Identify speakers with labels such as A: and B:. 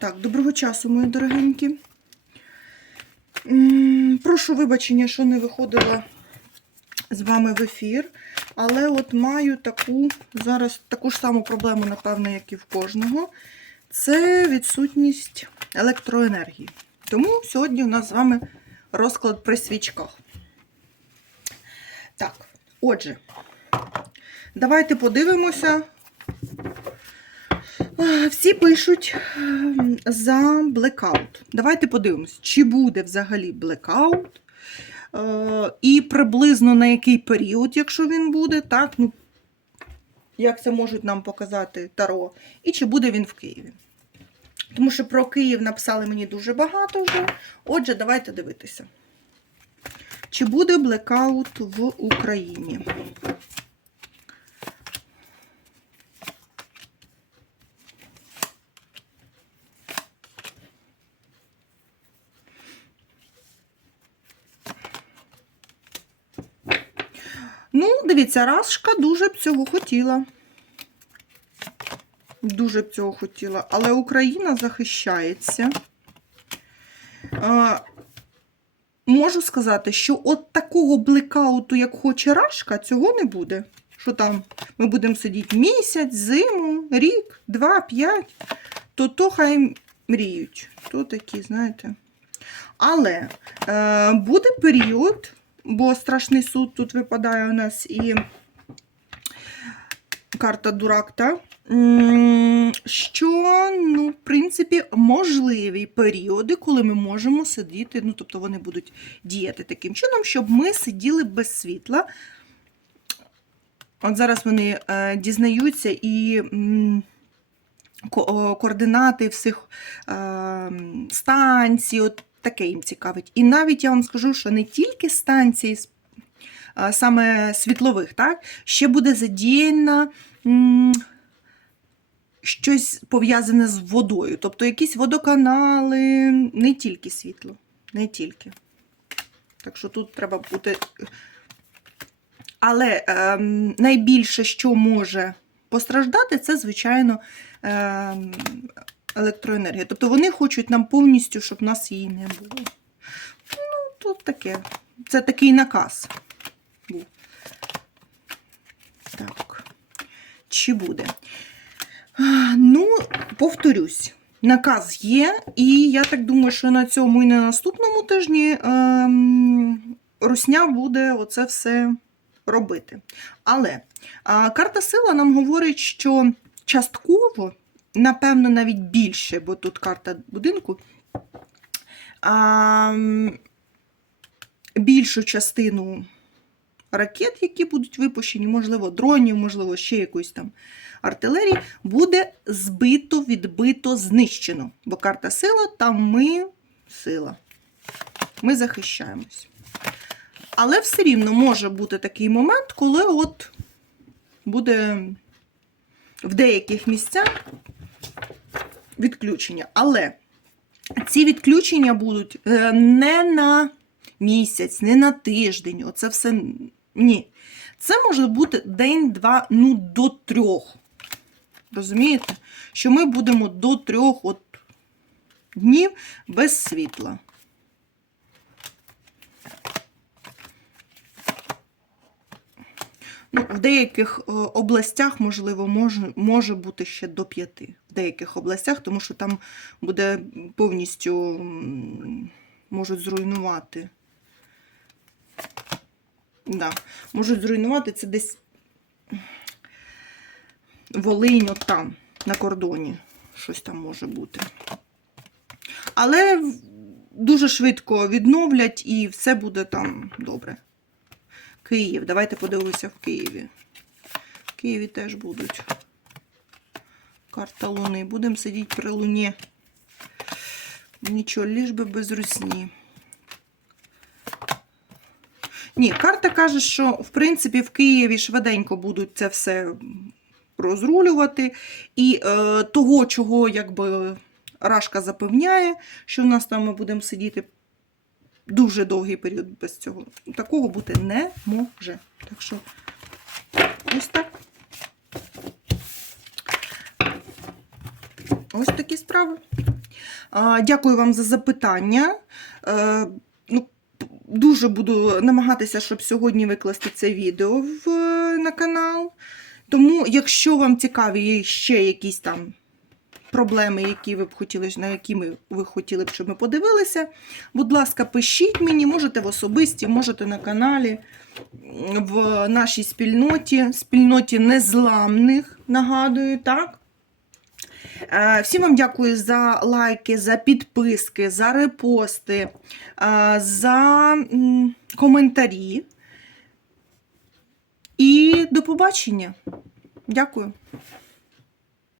A: Так, доброго часу, мої дорогенькі. Прошу вибачення, що не виходила з вами в ефір, але от маю таку зараз таку ж саму проблему, напевно, як і в кожного. Це відсутність електроенергії. Тому сьогодні у нас з вами розклад при свічках. Так, отже, давайте подивимося. Всі пишуть ем, за блекаут. Давайте подивимось, чи буде взагалі блекаут, е, і приблизно на який період, якщо він буде, так, ну, як це можуть нам показати Таро, і чи буде він в Києві. Тому що про Київ написали мені дуже багато вже. Отже, давайте дивитися. Чи буде блекаут в Україні? Ну, дивіться, Рашка дуже б цього хотіла. Дуже б цього хотіла. Але Україна захищається. А, можу сказати, що от такого блекауту, як хоче Рашка, цього не буде. Що там ми будемо сидіти місяць, зиму, рік, два, п'ять, то то хай мріють. То такі, знаєте. Але е, буде період, бо страшний суд тут випадає у нас і карта дурак, та? М, що, ну, в принципі, можливі періоди, коли ми можемо сидіти, ну, тобто вони будуть діяти таким чином, щоб ми сиділи без світла. От зараз вони е, дізнаються і м, ко- координати всіх е, станцій, от таке їм цікавить. І навіть я вам скажу, що не тільки станції саме світлових, так, ще буде задіяна щось пов'язане з водою. Тобто якісь водоканали, не тільки світло, не тільки. Так що тут треба бути. Але ем, найбільше, що може постраждати, це, звичайно, ем, електроенергія. Тобто вони хочуть нам повністю, щоб нас її не було. Ну, тут таке. Це такий наказ був. Так. Чи буде? Ну, повторюсь, наказ є, і я так думаю, що на цьому і на наступному тижні ем, Русня буде оце все робити. Але а, карта сила нам говорить, що частково, напевно, навіть більше, бо тут карта будинку. А, більшу частину ракет, які будуть випущені, можливо, дронів, можливо, ще якоїсь там артилерії, буде збито, відбито, знищено. Бо карта сила, там ми сила. Ми захищаємось. Але все рівно може бути такий момент, коли от буде в деяких місцях відключення. Але ці відключення будуть е, не на місяць, не на тиждень. Оце все ні. Це може бути день-два, ну до трьох. Розумієте? Що ми будемо до трьох от днів без світла. Ну, в деяких е, областях, можливо, може, може бути ще до п'яти. В деяких областях, тому що там буде повністю можуть зруйнувати. Да, можуть зруйнувати це десь Волинь, от там, на кордоні. Щось там може бути. Але дуже швидко відновлять і все буде там добре. Київ. Давайте подивимося в Києві. В Києві теж будуть. Карта Луни. Будемо сидіти при Луні. Нічого, ліж би без русні. Ні, карта каже, що в принципі в Києві швиденько будуть це все розрулювати. І е, того, чого якби Рашка запевняє, що в нас там ми будемо сидіти дуже довгий період без цього. Такого бути не може. Так що ось так. Ось такі справи. Дякую вам за запитання. Е, Ну, дуже буду намагатися, щоб сьогодні викласти це відео в, на канал. Тому, якщо вам цікаві ще якісь там проблеми, які ви б хотіли, на які ми, ви хотіли б, щоб ми подивилися, будь ласка, пишіть мені, можете в особисті, можете на каналі, в нашій спільноті, спільноті незламних, нагадую, так? Е, Всім вам дякую за лайки, за підписки, за репости, е, за коментарі. І до побачення. Дякую.